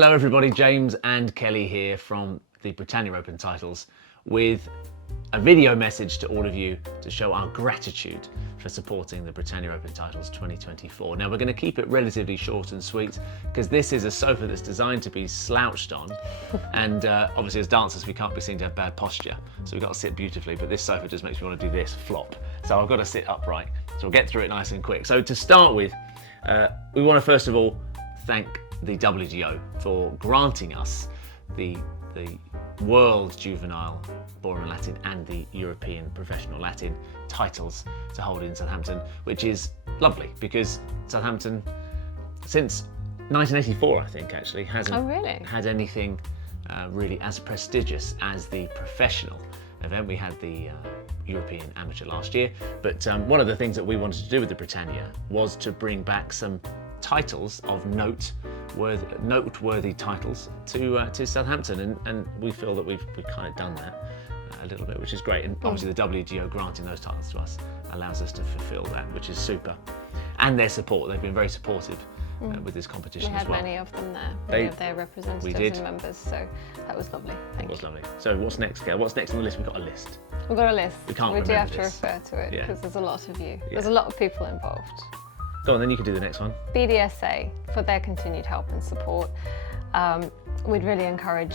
Hello everybody, James and Kelly here from the Britannia Open Titles with a video message to all of you to show our gratitude for supporting the Britannia Open Titles 2024. Now we're going to keep it relatively short and sweet because this is a sofa that's designed to be slouched on and obviously as dancers we can't be seen to have bad posture, so we've got to sit beautifully, but this sofa just makes me want to do this, flop. So I've got to sit upright, so we'll get through it nice and quick. So to start with, we want to first of all thank the WGO for granting us the World Juvenile Ballroom and Latin and the European Professional Latin titles to hold in Southampton, which is lovely because Southampton, since 1984 I think actually, hasn't had anything really as prestigious as the professional event. We had the European Amateur last year, but one of the things that we wanted to do with the Britannia was to bring back some titles of noteworthy titles to Southampton, and we feel that we've kind of done that a little bit, which is great. And obviously the WGO granting those titles to us allows us to fulfil that, which is super. And their support, they've been very supportive with this competition as well. We had many of them there, many of their representatives and members, so that was lovely. Thank you. It was lovely. So what's next, Gail? What's next on the list? We've got a list. We've got a list. We can't We do have remember to refer to it because there's a lot of you. Yeah. There's a lot of people involved. Go on, then you can do the next one. BDSA, for their continued help and support. We'd really encourage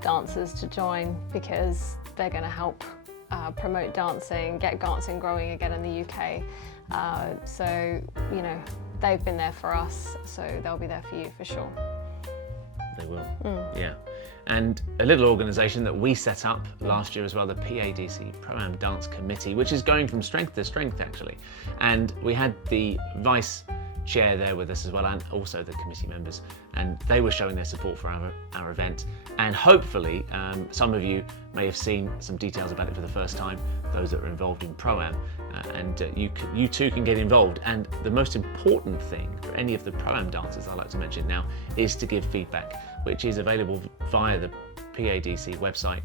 dancers to join because they're going to help promote dancing, get dancing growing again in the UK. So, you know, they've been there for us, so they'll be there for you for sure. They will, yeah. And a little organisation that we set up last year as well, the PADC Pro-Am Dance Committee, which is going from strength to strength actually. And we had the vice chair there with us as well, and also the committee members, and they were showing their support for our event. And hopefully some of you may have seen some details about it for the first time, those that are involved in Pro-Am, and you too can get involved. And the most important thing for any of the Pro-Am dancers, I like to mention now, is to give feedback, which is available via the PADC website.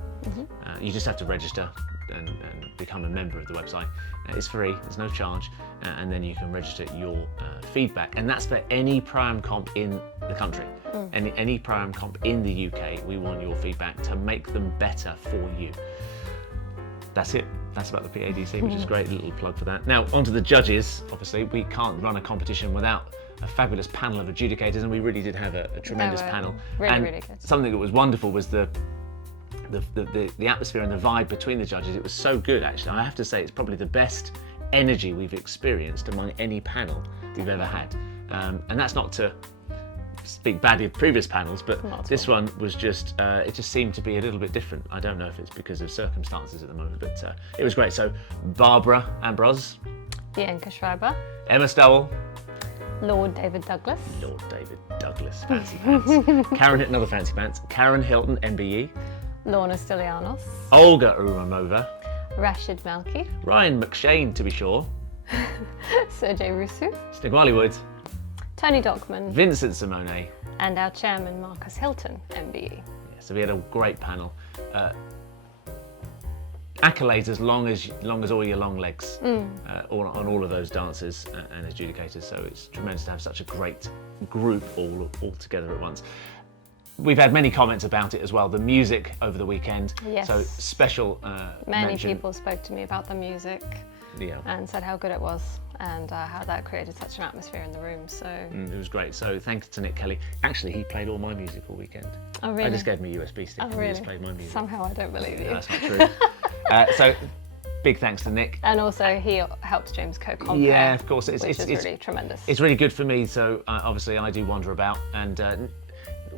You just have to register and become a member of the website. It's free, there's no charge, and then you can register your feedback. And that's for any Pro-Am comp in the country. Any Pro-Am comp in the UK, we want your feedback to make them better for you. That's it. That's about the PADC, which is great, a little plug for that. Now, onto the judges. Obviously, we can't run a competition without a fabulous panel of adjudicators, and we really did have a tremendous panel. Really good. Something that was wonderful was the atmosphere and the vibe between the judges. It was so good, actually. I have to say, it's probably the best energy we've experienced among any panel we've ever had. And that's not to speak badly of previous panels, but this one was just, it just seemed to be a little bit different. I don't know if it's because of circumstances at the moment, but it was great. So Barbara Ambroze, Bianka Schreiber, Emma Stowell, Lord David Douglas, fancy pants, Karen, another fancy pants, Karen Hilton, MBE, Lorna Stylianos, Olga Urumova, Rachid Malki, Ryan McShane to be sure, Sergiu Rusu, Snieguloe, Tony Dokman, Vincent Simone, and our chairman Marcus Hilton, MBE. Yeah, so we had a great panel. Accolades as long as all your long legs on all of those dancers and adjudicators. So it's tremendous to have such a great group all together at once. We've had many comments about it as well. The music over the weekend. Yes. So special Many people spoke to me about the music and said how good it was and how that created such an atmosphere in the room. So it was great. So thanks to Nick Kelly. Actually, he played all my music all weekend. Oh really? I just gave him a USB stick and he just played my music. Somehow I don't believe you. No, that's not true. So big thanks to Nick. And also he helped James co-compare. Yeah, of course. It's really tremendous. It's really good for me. So obviously I do wander about, and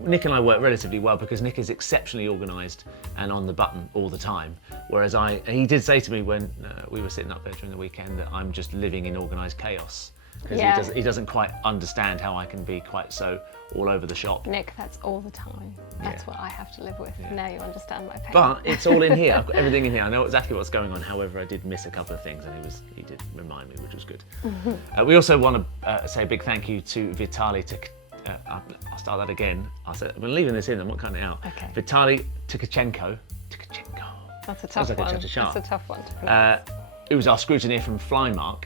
Nick and I work relatively well because Nick is exceptionally organised and on the button all the time. Whereas he did say to me when we were sitting up there during the weekend that I'm just living in organised chaos. Because he doesn't quite understand how I can be quite so all over the shop. Nick, that's all the time. That's what I have to live with. Yeah. Now you understand my pain. But it's all in here. I've got everything in here. I know exactly what's going on. However, I did miss a couple of things, and he did remind me, which was good. We also want to say a big thank you to Vitaliy. I'll start that again. I'm leaving this in. I'm not cutting it out. Okay. Vitaliy Tkachenko. That's a tough one. Like a That's a tough one to pronounce. It was our scrutineer from Flymark.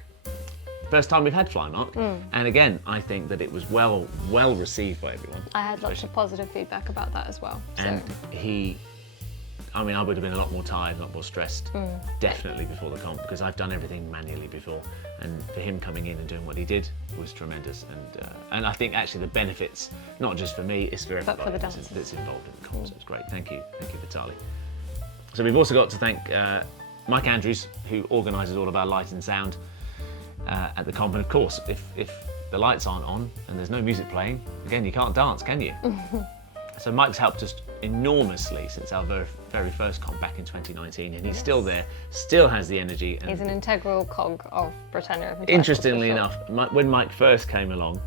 first time we've had Flymark, and again, I think that it was well received by everyone. I had lots of positive feedback about that as well. And I would have been a lot more tired, a lot more stressed, definitely before the comp, because I've done everything manually before, and for him coming in and doing what he did was tremendous. And I think actually the benefits, not just for me, it's for everybody for the that's involved in the comp. So it's great. Thank you, Vitaliy. So we've also got to thank Mike Andrews, who organises all of our light and sound at the comp. And of course, if the lights aren't on and there's no music playing, again, you can't dance, can you? So Mike's helped us enormously since our very first comp back in 2019, and he's still there, still has the energy. And he's an integral cog of Britannia Open Titles. Interestingly enough, when Mike first came along,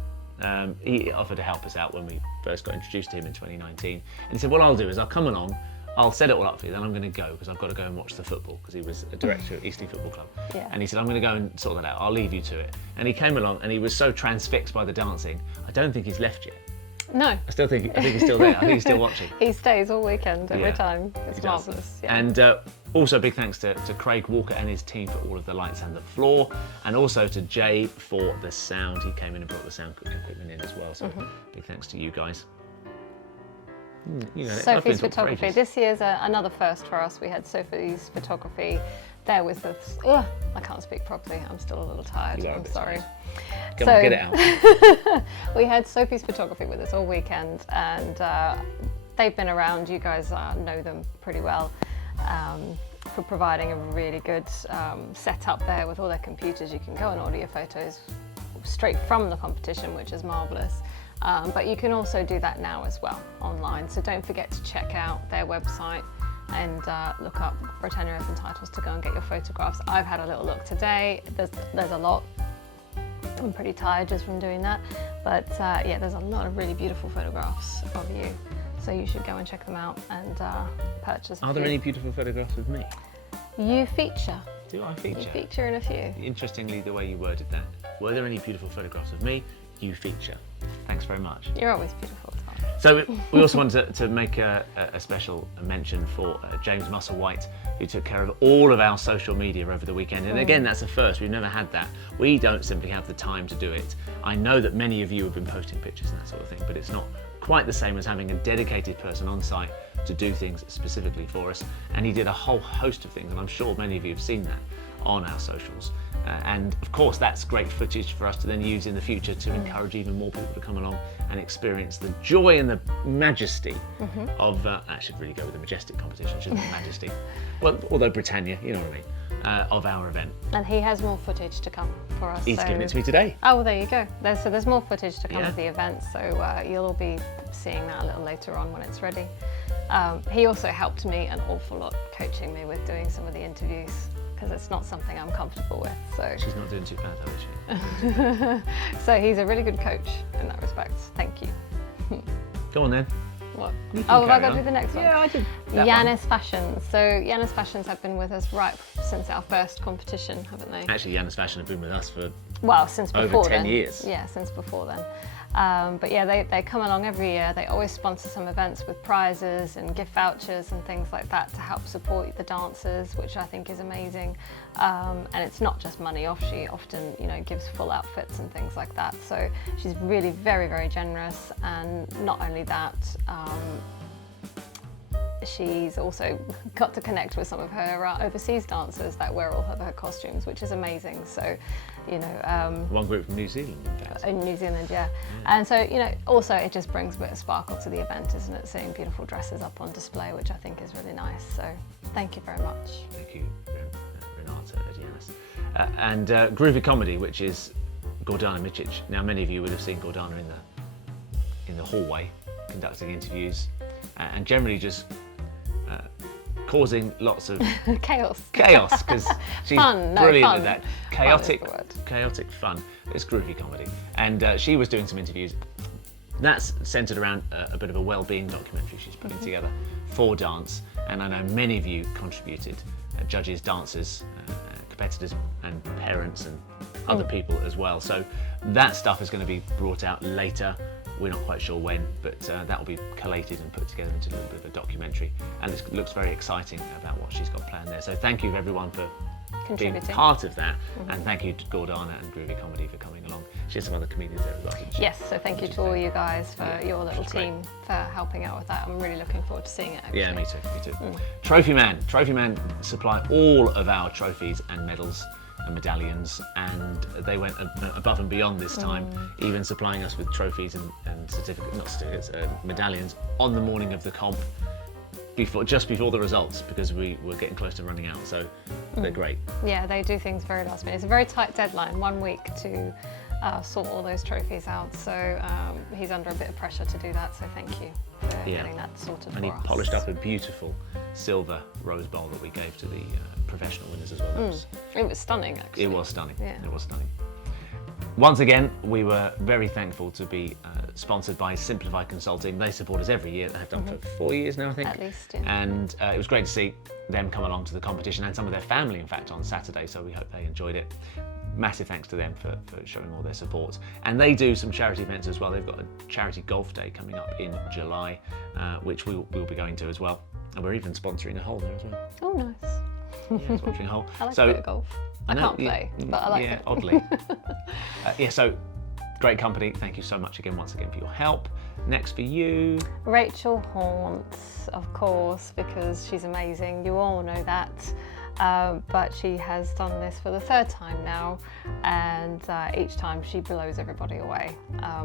he offered to help us out when we first got introduced to him in 2019. And he said, what I'll do is I'll come along, I'll set it all up for you, then I'm going to go because I've got to go and watch the football, because he was a director at Eastleigh Football Club. Yeah. And he said, I'm going to go and sort that out, I'll leave you to it. And he came along and he was so transfixed by the dancing, I don't think he's left yet. No. I think he's still there. I think he's still watching. He stays all weekend, every time. It's does. marvellous. Yeah. And also big thanks to Craig Walker and his team for all of the lights and the floor, and also to Jay for the sound. He came in and brought the sound equipment in as well, so big thanks to you guys. Sophie's photography. This year's another first for us. We had Sophie's photography there with us. I can't speak properly. I'm still a little tired. I'm sorry. Come on, get it out. We had Sophie's photography with us all weekend, and they've been around. You guys know them pretty well for providing a really good setup there with all their computers. You can go and order your photos straight from the competition, which is marvellous. But you can also do that now as well online. So don't forget to check out their website and look up Britannia Open Titles to go and get your photographs. I've had a little look today. There's a lot. I'm pretty tired just from doing that. But yeah, there's a lot of really beautiful photographs of you. So you should go and check them out and purchase a Are there few. any beautiful photographs of me? You feature. Do I feature? You feature in a few. Interestingly, the way you worded that. Were there any beautiful photographs of me? You feature. Thanks very much. You're always beautiful, Tom. So we also wanted to make a special mention for James Musselwhite, who took care of all of our social media over the weekend. And again, that's a first. We've never had that. We don't simply have the time to do it. I know that many of you have been posting pictures and that sort of thing, but it's not quite the same as having a dedicated person on site to do things specifically for us. And he did a whole host of things, and I'm sure many of you have seen that on our socials. And of course, that's great footage for us to then use in the future to encourage even more people to come along and experience the joy and the majesty of, I should really go with the majestic competition, shouldn't I? Majesty. Well, although Britannia, you know what I mean, of our event. And he has more footage to come for us. He's given it to me today. Oh, well, there you go. There's more footage to come Yeah. of the event, so you'll all be seeing that a little later on when it's ready. He also helped me an awful lot, coaching me with doing some of the interviews, because it's not something I'm comfortable with. So She's not doing too bad, though, is she? so he's a really good coach in that respect. Thank you. Go on then. What? You can Oh, have I carry got to on. do the next one? Yeah, I did. that Yanis one. Fashions. So Yanis Fashions have been with us right since our first competition, haven't they? Actually, Yanis Fashion have been with us for Well, since over before 10 then. years. Yeah, since before then. But yeah, they come along every year. They always sponsor some events with prizes and gift vouchers and things like that to help support the dancers, which I think is amazing. And it's not just money off. She often, gives full outfits and things like that. So she's really very, very generous. And not only that, she's also got to connect with some of her overseas dancers that wear all of her costumes, which is amazing. So, one group from New Zealand, in fact. in New Zealand, yeah. And so, also it just brings a bit of sparkle to the event, isn't it? Seeing beautiful dresses up on display, which I think is really nice. So, thank you very much. Thank you, Renata Yanis. And Groovy Comedy, which is Gordana Micic. Now, many of you would have seen Gordana in the hallway conducting interviews and generally just causing lots of Chaos, because she's Fun, no, brilliant fun. at that. Fun is the word. Chaotic fun. It's Groovy Comedy. And she was doing some interviews. That's centred around a bit of a well-being documentary she's putting together for dance. And I know many of you contributed, judges, dancers, competitors and parents and other people as well. So that stuff is going to be brought out later. We're not quite sure when, but that will be collated and put together into a little bit of a documentary. And it looks very exciting about what she's got planned there. So thank you everyone for being part of that. And thank you to Gordana and Groovy Comedy for coming along. She has some other comedians there as well, didn't she? Yes, so thank you to all you guys for your little team for helping out with that. I'm really looking forward to seeing it. Actually. Yeah, me too. Trophy Man supply all of our trophies and medals and medallions, and they went above and beyond this time, even supplying us with trophies and medallions on the morning of the comp, just before the results, because we were getting close to running out. So they're great. Yeah, they do things very last minute. It's a very tight deadline, 1 week to sort all those trophies out. So he's under a bit of pressure to do that. So thank you for getting that sorted. And he polished up a beautiful silver rose bowl that we gave to the professional winners as well. It was stunning, actually. It was stunning. Yeah. It was stunning. Once again, we were very thankful to be sponsored by Simplify Consulting. They support us every year. They have done for 4 years now, I think. At least, yeah. And it was great to see them come along to the competition, and some of their family, in fact, on Saturday. So we hope they enjoyed it. Massive thanks to them for showing all their support. And they do some charity events as well. They've got a charity golf day coming up in July, which we'll be going to as well. And we're even sponsoring a hole there as well. Oh, nice. Yeah, sponsoring a hole. I like a bit of golf. I can't play, but I like it. Yeah, oddly. So great company. Thank you so much once again for your help. Next for you, Rachel Haunts, of course, because she's amazing. You all know that. But she has done this for the 3rd time now, and each time she blows everybody away.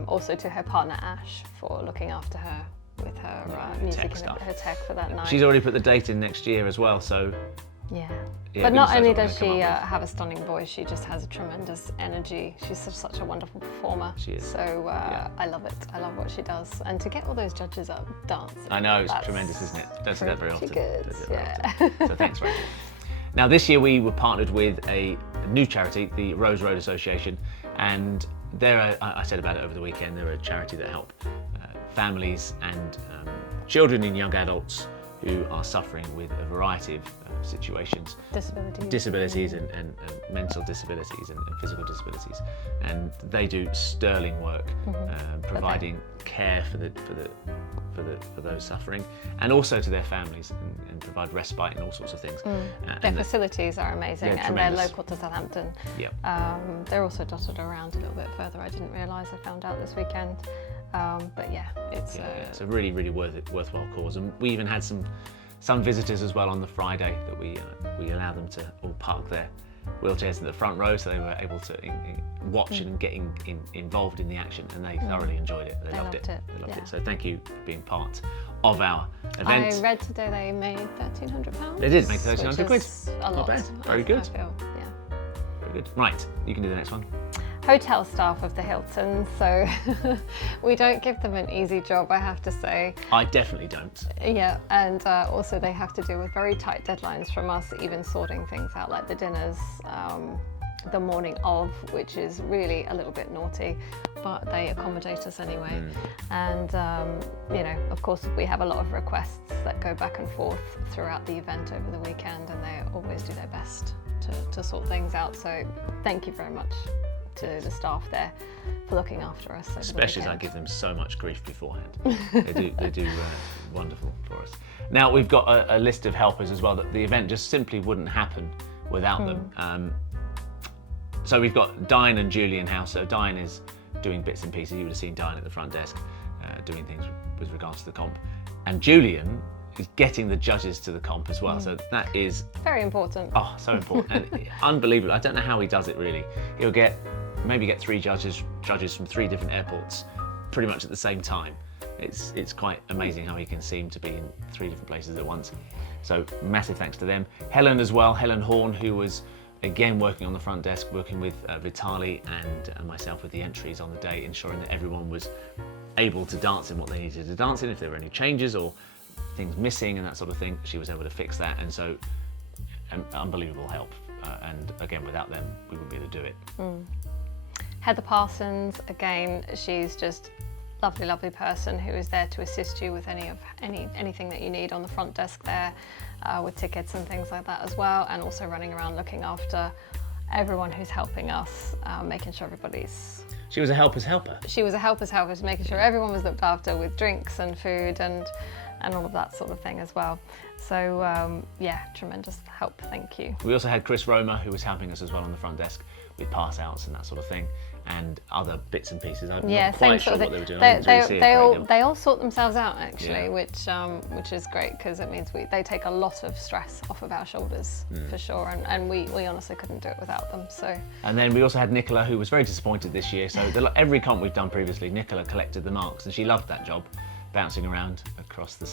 Also to her partner Ash for looking after her with her music and her tech for that night. She's already put the date in next year as well, so. Yeah, but not only does she have a stunning voice, she just has a tremendous energy. She's such a wonderful performer. She is. So I love it. I love what she does. And to get all those judges up dancing. I know, it's tremendous, isn't it? Don't see that very often. Good. So thanks, Rachel. Now this year we were partnered with a new charity, the Rose Road Association, and I said about it over the weekend, they're a charity that help families and children and young adults who are suffering with a variety of situations. Disabilities and mental disabilities and physical disabilities. And they do sterling work, providing care for those suffering, and also to their families, and provide respite and all sorts of things. Their facilities are amazing, and they're local to Southampton. Yep. They're also dotted around a little bit further. I didn't realise, I found out this weekend. But yeah, it's a really, really worthwhile cause. And we even had some visitors as well on the Friday that we allowed them to all park their wheelchairs in the front row, so they were able to watch and get involved in the action, and they thoroughly enjoyed it. They loved it. They loved it. So thank you for being part of our event. I read today they made £1,300. They did make £1,300. A lot. Not bad. Very good. I feel, Very good. Right, you can do the next one. Hotel staff of the Hilton, so we don't give them an easy job, I have to say. I definitely don't. Yeah, and also they have to deal with very tight deadlines from us, even sorting things out like the dinners the morning of, which is really a little bit naughty, but they accommodate us anyway. And of course we have a lot of requests that go back and forth throughout the event over the weekend, and they always do their best to sort things out. So thank you very much to the staff there for looking after us. Especially as I give them so much grief beforehand. They do wonderful for us. Now we've got a list of helpers as well, that the event just simply wouldn't happen without them. So we've got Diane and Julian House. So Diane is doing bits and pieces. You would have seen Diane at the front desk doing things with regards to the comp. And Julian is getting the judges to the comp as well. So that is very important. Oh, so important. And unbelievable. I don't know how he does it really. He'll maybe get 3 judges from 3 different airports pretty much at the same time. It's quite amazing how he can seem to be in 3 different places at once. So massive thanks to them. Helen as well, Helen Horn, who was again working on the front desk, working with Vitaliy and myself with the entries on the day, ensuring that everyone was able to dance in what they needed to dance in. If there were any changes or things missing and that sort of thing, she was able to fix that. And so unbelievable help. And again, without them, we wouldn't be able to do it. Heather Parsons, again, she's just lovely person who is there to assist you with anything that you need on the front desk there, with tickets and things like that as well, and also running around looking after everyone who's helping us, making sure everybody's... She was a helper's helper. She was a helper's helper, making sure everyone was looked after with drinks and food, and and all of that sort of thing as well. So yeah, tremendous help, thank you. We also had Chris Roma, who was helping us as well on the front desk with pass outs and that sort of thing, and other bits and pieces. I'm not quite sure what they were doing. They all sort themselves out actually, which is great, because it means they take a lot of stress off of our shoulders for sure, and we honestly couldn't do it without them. So. And then we also had Nicola, who was very disappointed this year. So every comp we've done previously, Nicola collected the marks, and she loved that job, bouncing around across the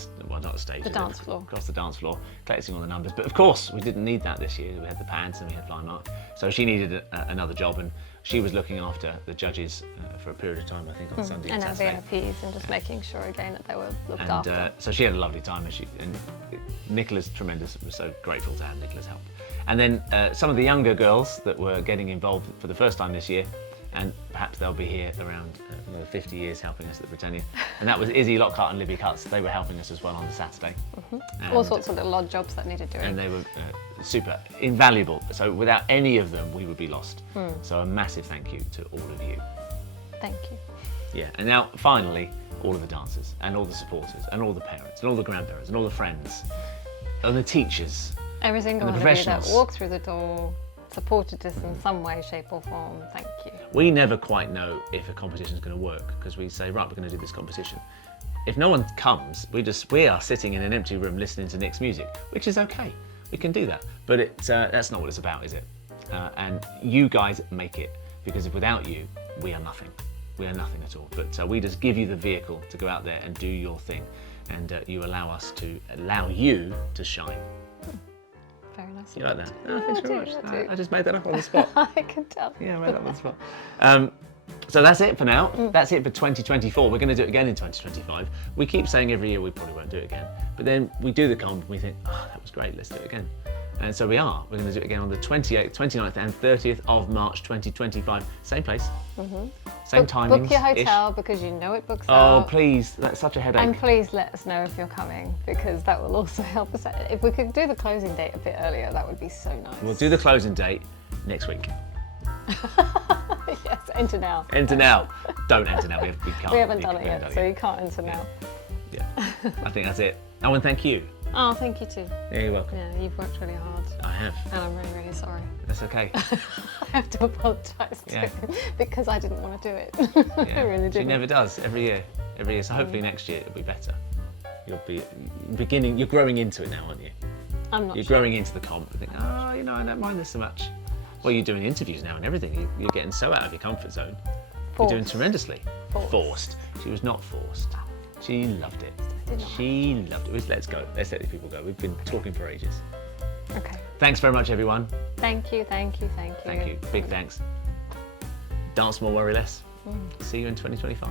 dance floor, across the dance floor, collecting all the numbers. But of course, we didn't need that this year. We had the pants and we had Flymark, so she needed another job, and she was looking after the judges for a period of time, I think, on Sunday and Saturday. And our VIPs, and just making sure again that they were looked after. So she had a lovely time, and Nicola's tremendous. We're so grateful to have Nicola's help. And then some of the younger girls that were getting involved for the first time this year, and perhaps they'll be here around another 50 years helping us at the Britannia. And that was Izzy Lockhart and Libby Cutts. They were helping us as well on the Saturday. All sorts of little odd jobs that needed doing. And they were super invaluable. So without any of them, we would be lost. So a massive thank you to all of you. Thank you. Yeah, and now finally, all of the dancers and all the supporters and all the parents and all the grandparents and all the friends and the teachers. Every single one of you that walked through the door, supported us in some way, shape or form, thank you. We never quite know if a competition is going to work, because we say, right, we're going to do this competition. If no one comes, we are sitting in an empty room listening to Nick's music, which is okay. We can do that, but that's not what it's about, is it? And you guys make it, because without you, we are nothing. We are nothing at all. But we just give you the vehicle to go out there and do your thing, and you allow you to shine. Very nice. You like that? Oh, thanks very much. I just made that up on the spot. I can tell. Yeah, I made that up on the spot. So that's it for now. That's it for 2024. We're going to do it again in 2025. We keep saying every year we probably won't do it again. But then we do the comp and we think, oh, that was great, let's do it again. And so we are. We're going to do it again on the 28th, 29th and 30th of March 2025. Same place. Same timings. Book your hotel, because you know it books out. out. Oh, please. That's such a headache. And please let us know if you're coming, because that will also help us. If we could do the closing date a bit earlier, that would be so nice. We'll do the closing date next week. Yes, enter now. Enter now. Don't enter now. We can't. We haven't done it yet, so you can't enter now. Yeah. I think that's it. Oh, and thank you. Oh, thank you too. Yeah, you're welcome. Yeah, you've worked really hard. I have. And I'm really, really sorry. That's okay. I have to apologise to you, because I didn't want to do it. I really didn't. She never does, every year. So hopefully next year it'll be better. You'll be you're growing into it now, aren't you? I'm not You're growing into the comp. You think, oh, I don't mind this so much. Well, you're doing interviews now and everything. You're getting so out of your comfort zone. Forced. You're doing tremendously. Forced. She was not forced. She loved it. She loved it. Let's go. Let's let the people go. We've been talking for ages. Okay. Thanks very much, everyone. Thank you. Thank you. Big thanks. Dance more, worry less. See you in 2025.